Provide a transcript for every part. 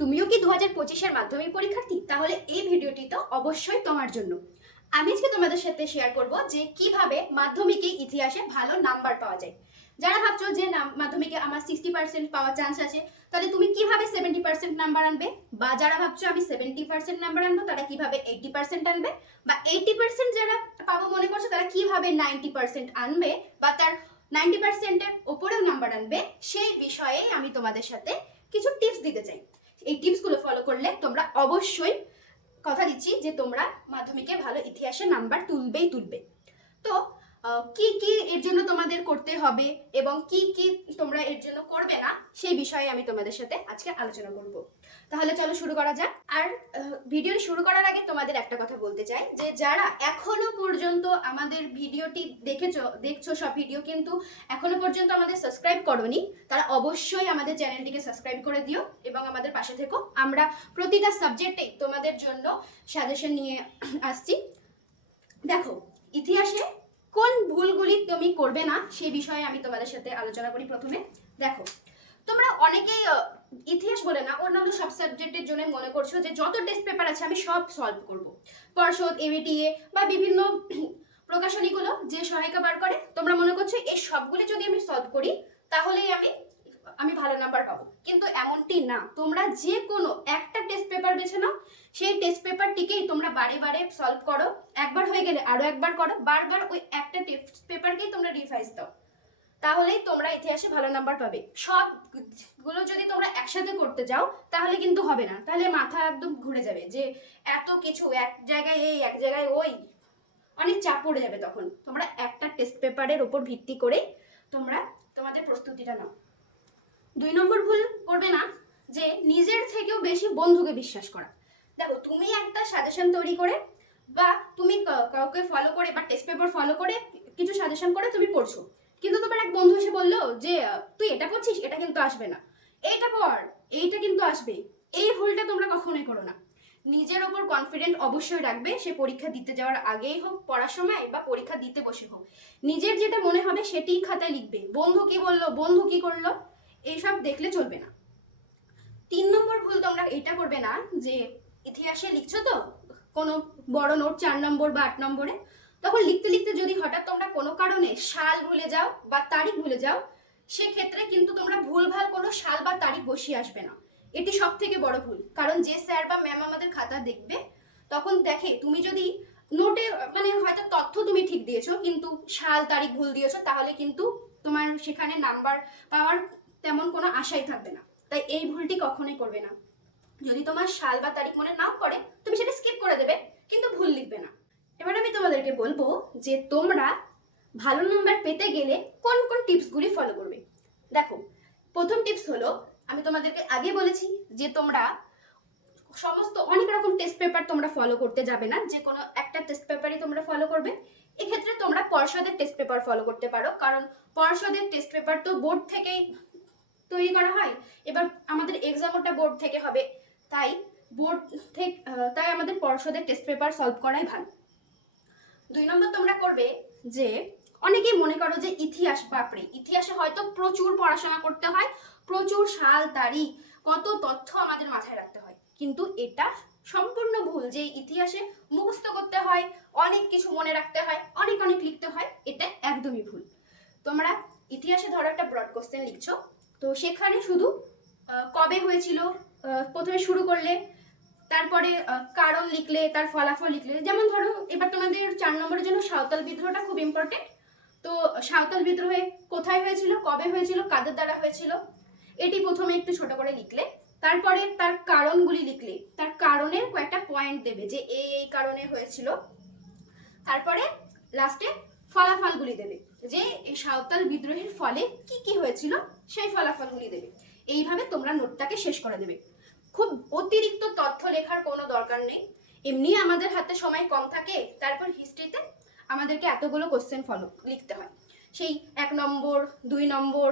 তুমিও কি 2025-এর মাধ্যমিক পরীক্ষার্থী? তাহলে এই ভিডিওটি তো অবশ্যই তোমার জন্য। আমি আজকে তোমাদের সাথে শেয়ার করব যে কিভাবে মাধ্যমিকে ইতিহাসে ভালো নাম্বার পাওয়া যায়। যারা ভাবছো যে মাধ্যমিকে আমার 60% পাওয়ার চান্স আছে, তাহলে তুমি কিভাবে 70% নাম্বার আনবে, বা যারা ভাবছো আমি 70% নাম্বার আনবো তারা কিভাবে 80% আনবে, বা 80% যারা পাবো মনে করছো তারা কিভাবে 90% আনবে, বা তার 90% এর উপরেও নাম্বার আনবে, সেই বিষয়ে আমি তোমাদের সাথে কিছু টিপস দিতে চাই। এই টিপসগুলো ফলো করলে তোমরা অবশ্যই, কথা দিচ্ছি যে তোমরা মাধ্যমিকে ভালো ইতিহাসে নাম্বার তুলবে। তো কি কি এর জন্য তোমাদের করতে হবে এবং কি কি তোমরা এর জন্য করবে না, সেই বিষয়ে আমি তোমাদের সাথে আজকে আলোচনা করব। তাহলে চলো শুরু করা যাক। আর ভিডিও শুরু করার আগে তোমাদের একটা কথা বলতে চাই যে যারা এখনো পর্যন্ত আমাদের ভিডিওটি দেখছো সব ভিডিও কিন্তু এখনো পর্যন্ত আমাদের সাবস্ক্রাইব করোনি, তারা অবশ্যই আমাদের চ্যানেলটিকে সাবস্ক্রাইব করে দিও এবং আমাদের পাশে থেকো। আমরা প্রতিটা সাবজেক্টেই তোমাদের জন্য সাজেশন নিয়ে আসছি। দেখো, ইতিহাসে কোন ভুলগুলি তুমি করবে না সেই বিষয়ে আমি তোমাদের সাথে আলোচনা করি। প্রথমে দেখো, তোমরা অনেকেই ইতিহাস বলে না অন্যান্য সব সাবজেক্টের জন্য মনে করছো যে যত টেস্ট পেপার আছে আমি সব সলভ করব। পর্ষদ, এবিটিএ বা বিভিন্ন প্রকাশনীগুলো যে সহায়িকা বার করে, তোমরা মনে করছো এই সবগুলি যদি আমি সলভ করি তাহলেই আমি ভালো নাম্বার পাবো, কিন্তু এমনটি না। তোমরা যে কোনো একটা টেস্ট পেপার বেছে নাও, সেই টেস্ট পেপারটিকেই তোমরা বারে বারে সলভ করো, একবার হয়ে গেলে আরো একবার করো, বারবার ওই একটা টেস্ট পেপারকেই তোমরা রিভাইজ দাও, তাহলেই তোমরা ইতিহাসে ভালো নাম্বার পাবে। সবগুলো যদি তোমরা একসাথে করতে যাও তাহলে কিন্তু হবে না, তাহলে মাথা একদম ঘুরে যাবে যে এত কিছু এক জায়গায় এই এক জায়গায় ওই, অনেক চাপ পড়ে যাবে। তখন তোমরা একটা টেস্ট পেপারের উপর ভিত্তি করে তোমরা তোমাদের প্রস্তুতিটা নাও। 2 নম্বর ভুল করবে না যে নিজের থেকেও বেশি বন্ধুকে বিশ্বাস করা। দেখো, তুমি একটা সাজেশন তৈরি করে বা তুমি কাউকে ফলো করে বা টেস্ট পেপার ফলো করে কিছু সাজেশন করে তুমি পড়ছো, কিন্তু তোমার এক বন্ধু এসে বললো যে তুই এটা পড়ছিস, এটা কিন্তু আসবে না, এইটা পড়, এইটা কিন্তু আসবে। এই ভুলটা তোমরা কখনোই করো না। নিজের ওপর কনফিডেন্ট অবশ্যই রাখবে, সে পরীক্ষা দিতে যাওয়ার আগেই হোক, পড়ার সময় বা পরীক্ষা দিতে বসে হোক। নিজের যেটা মনে হবে সেটাই খাতায় লিখবে। বন্ধু কি বললো, বন্ধু কি করলো, এইসব দেখলে চলবে না। 3 নম্বর ভুল তোমরা এটা করবে না যে ইতিহাসে লিখছো তো কোনো বড় নোট 4 নম্বর বা 8 নম্বরে, তখন লিখতে লিখতে যদি হঠাৎ তোমরা কোনো কারণে সাল ভুলে যাও বা তারিখ ভুলে যাও, সেক্ষেত্রে কিন্তু তোমরা ভুলভাল কোনো সাল বা তারিখ বসিয়ে আসবে না। এটি সব থেকে বড় ভুল, কারণ যে স্যার বা ম্যাম আমাদের খাতা দেখবে তখন দেখে তুমি যদি নোটে মানে হয়তো তথ্য তুমি ঠিক দিয়েছো কিন্তু সাল তারিখ ভুল দিয়েছো, তাহলে কিন্তু তোমার সেখানে নাম্বার পাওয়ার তেমন কোনো আশাই থাকবে না। তাই এই ভুলটি কখনোই করবে না। যদি তোমার সাল বা তারিখ মনে নাও পড়ে, তুমি সেটা স্কিপ করে দেবে, কিন্তু ভুল লিখবে না। এবার আমি তোমাদেরকে বলবো যে তোমরা ভালো নাম্বার পেতে গেলে কোন কোন টিপসগুলি ফলো করবে। দেখো, প্রথম টিপস হলো, আমি তোমাদেরকে আগে বলেছি যে তোমরা সমস্ত অনেক রকম টেস্ট পেপার তোমরা ফলো করতে যাবে না, যে কোনো একটা টেস্ট পেপারই তোমরা ফলো করবে। এক্ষেত্রে তোমরা পর্ষদের টেস্ট পেপার ফলো করতে পারো, কারণ পর্ষদের টেস্ট পেপার তো বোর্ড থেকেই তৈরি করা হয়। এবার আমাদের এক্সামটা বোর্ড থেকে হবে, তাই তাই আমাদের পর্ষদের টেস্ট পেপার সলভ করাই ভালো। 2 নম্বর তোমরা করবে যে অনেকেই মনে করো যে ইতিহাস, বাপরে ইতিহাসে হয়তো প্রচুর পড়াশোনা করতে হয়, প্রচুর সাল তারিখ কত তথ্য আমাদের মাথায় রাখতে হয়, কিন্তু এটা সম্পূর্ণ ভুল যে ইতিহাসে মুখস্থ করতে হয়, অনেক কিছু মনে রাখতে হয়, অনেক অনেক লিখতে হয়। এটা একদমই ভুল। তোমরা ইতিহাসে ধরো একটা ব্রড কোশ্চেন লিখছো, তো সেখানে শুধু কবে হয়েছিল প্রথমে শুরু করলে, তারপরে কারণ লিখলে, তার ফলাফল লিখলে। যেমন ধরো এবার তোমাদের 4 নম্বরের জন্য সাঁওতাল বিদ্রোহটা খুব ইম্পর্টেন্ট। তো সাঁওতাল বিদ্রোহে কোথায় হয়েছিল, কবে হয়েছিল, কাদের দ্বারা হয়েছিল, এটি প্রথমে একটু ছোট করে লিখলে, তারপরে তার কারণগুলি লিখলে, তার কারণের কয়েকটা পয়েন্ট দেবে যে এই কারণে হয়েছিল, তারপরে লাস্টে ফলাফলগুলি দেবে যে এই সাঁওতাল বিদ্রোহের ফলে কি কি হয়েছিল, সেই ফলাফলগুলি দেবে। এইভাবে তোমরা নোটটাকে শেষ করে দেবে। খুব অতিরিক্ত তথ্য লেখার কোনো দরকার নেই, এমনি আমাদের হাতে সময় কম থাকে, তারপর হিস্ট্রিতে আমাদেরকে এতগুলো কোশ্চেন লিখতে হয়, সেই 1 নম্বর 2 নম্বর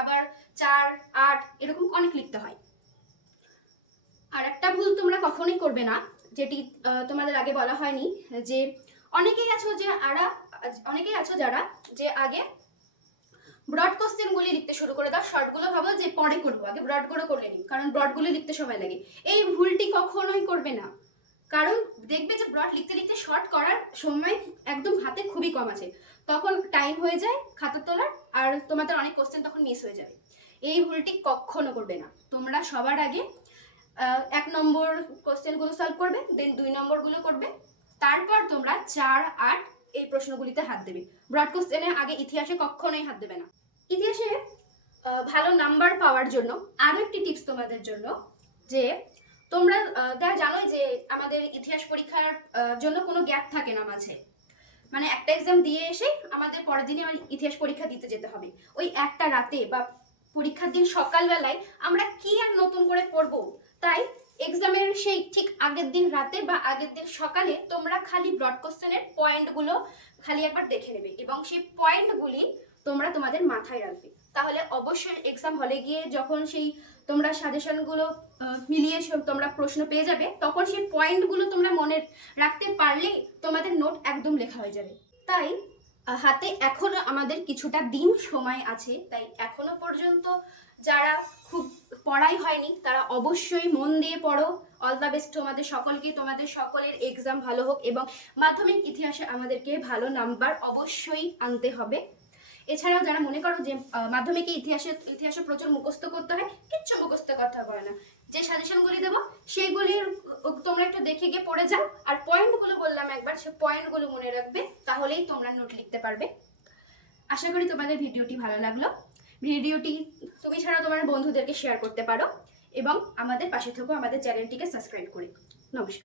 আবার 4 8 এরকম অনেক লিখতে হয়। আর একটা ভুল তোমরা কখনোই করবে না, যেটি তোমাদের আগে বলা হয়নি, যে অনেকেই আছো যারা যে আগে ব্রড কোশ্চেনগুলি লিখতে শুরু করে দাও। শর্টগুলো ভাবো যে পরে করবো, আগে ব্রডগুলো করে নিই, কারণ ব্রডগুলো লিখতে সময় লাগে। এই ভুলটি কখনোই করবে না, কারণ দেখবে যে ব্রড লিখতে লিখতে শর্ট করার সময় একদম হাতে খুবই কম আছে, তখন টাইম হয়ে যায় খাতা তোলার, আর তোমাদের অনেক কোশ্চেন তখন মিস হয়ে যাবে। এই ভুলটি কখনো করবে না। তোমরা সবার আগে 1 নম্বর কোশ্চেনগুলো সলভ করবে, দেন 2 নম্বরগুলো করবে, তারপর তোমরা 4, 8 এই প্রশ্নগুলিতে হাত দেবে। ব্রড কোশ্চেনে আগে ইতিহাসে কখনোই হাত দেবে না। ইতিহাসে ভালো নাম্বার পাওয়ার জন্য আরো একটি টিপস তোমাদের জন্য, যে তোমরা জানোই যে আমাদের ইতিহাস পরীক্ষার জন্য কোনো গ্যাপ থাকে না মাঝে, মানে একটা এক্সাম দিয়ে এসে আমাদের পরের দিনে আমার ইতিহাস পরীক্ষা দিতে যেতে হবে। ওই একটা রাতে বা পরীক্ষার দিন সকালবেলায় আমরা কি আর নতুন করে পড়বো, তাই এক্সামের সেই ঠিক আগের দিন রাতে বা আগের দিন সকালে তোমরা খালি ব্রড কোশ্চেনের পয়েন্টগুলো খালি একবার দেখে নেবে, এবং সেই পয়েন্টগুলি তোমরা তোমাদের মাথায় রাখবে। তাহলে অবশ্যই এক্সাম হলে গিয়ে যখন সেই তোমরা সাজেশনগুলো মিলিয়ে তোমরা প্রশ্ন পেয়ে যাবে, তখন সেই পয়েন্টগুলো তোমরা মনে রাখতে পারলেই তোমাদের নোট একদম লেখা হয়ে যাবে। তাই হাতে এখনো আমাদের কিছুটা দিন সময় আছে, তাই এখনো পর্যন্ত যারা খুব পড়াই হয়নি তারা অবশ্যই মন দিয়ে পড়ো। অল দ্য বেস্ট তোমাদের সকলকে, তোমাদের সকলের এক্সাম ভালো হোক, এবং মাধ্যমিক ইতিহাসে আমাদেরকে ভালো নাম্বার অবশ্যই আনতে হবে। এছাড়াও যারা মনে করো যে মাধ্যমিকে ইতিহাসে প্রচুর মুখস্থ করতে হয়, কিচ্ছু মুখস্থ করতে হবে না। যে সাজেশনগুলি দেবো সেইগুলির তোমরা একটু দেখে গিয়ে পড়ে যাও, আর পয়েন্টগুলো বললাম একবার, সে পয়েন্টগুলো মনে রাখবে, তাহলেই তোমরা নোট লিখতে পারবে। আশা করি তোমাদের ভিডিওটি ভালো লাগলো। ভিডিওটি তুমি ছাড়া তোমার বন্ধুদেরকে শেয়ার করতে পারো, এবং আমাদের পাশে থেকো আমাদের চ্যানেলটিকে সাবস্ক্রাইব করে। নমস্কার।